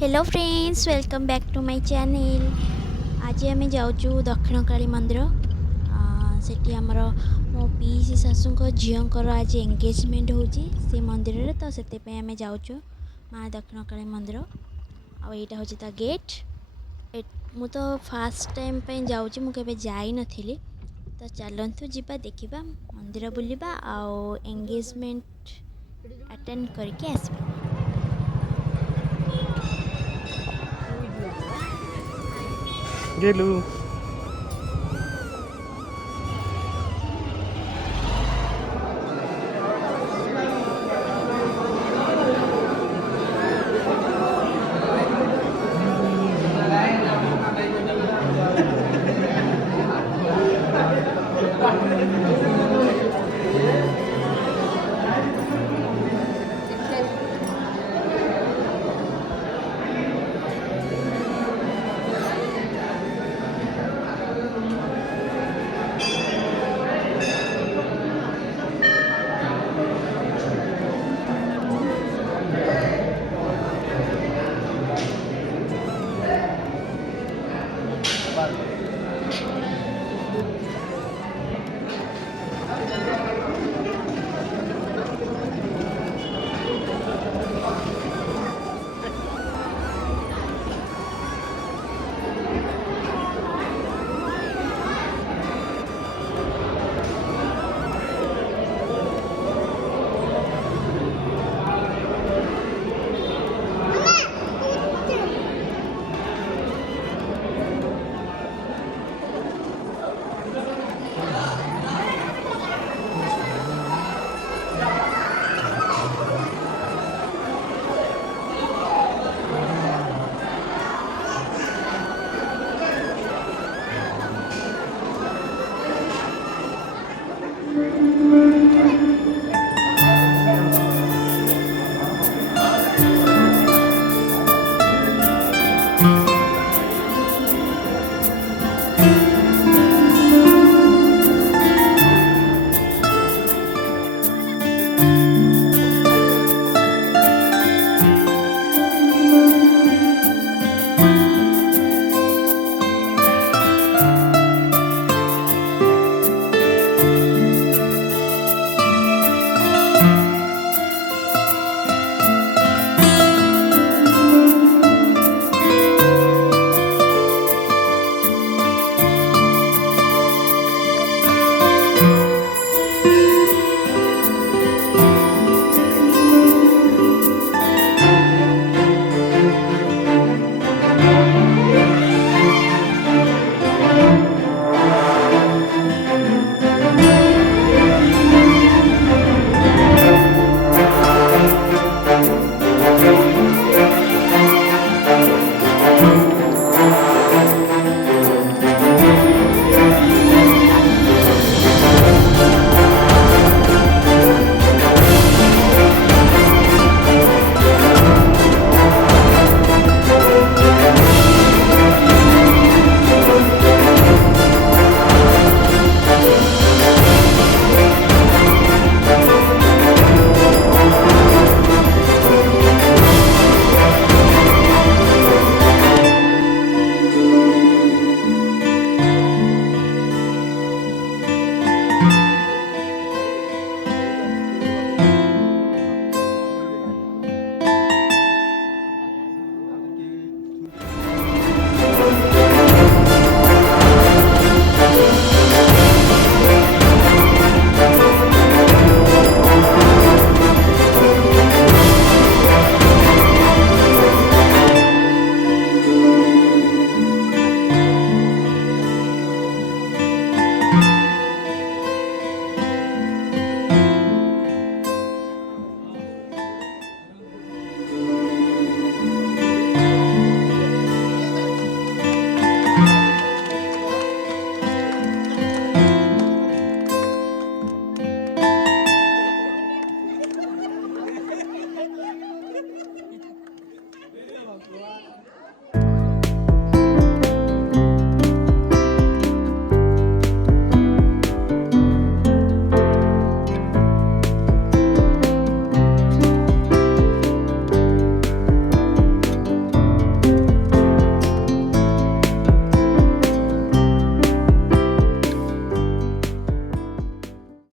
Hello friends, welcome back to my channel. आज आम जाऊँ दक्षिण काली मंदिर। सेठी आमर मो पीसी शाशु झीर आज एंगेजमेंट होची से मंदिर रे, तो से आम जाऊँ माँ दक्षिण काली मंदिर। आईटा हूँ ता गेट। मु तो फास्ट टाइम जाऊँ, मुझे जाई नथिली। तो चलतु जीवा देखा मंदिर बुलवा आउ एंगेजमेंट अटेंड करके आसवा। गेलू।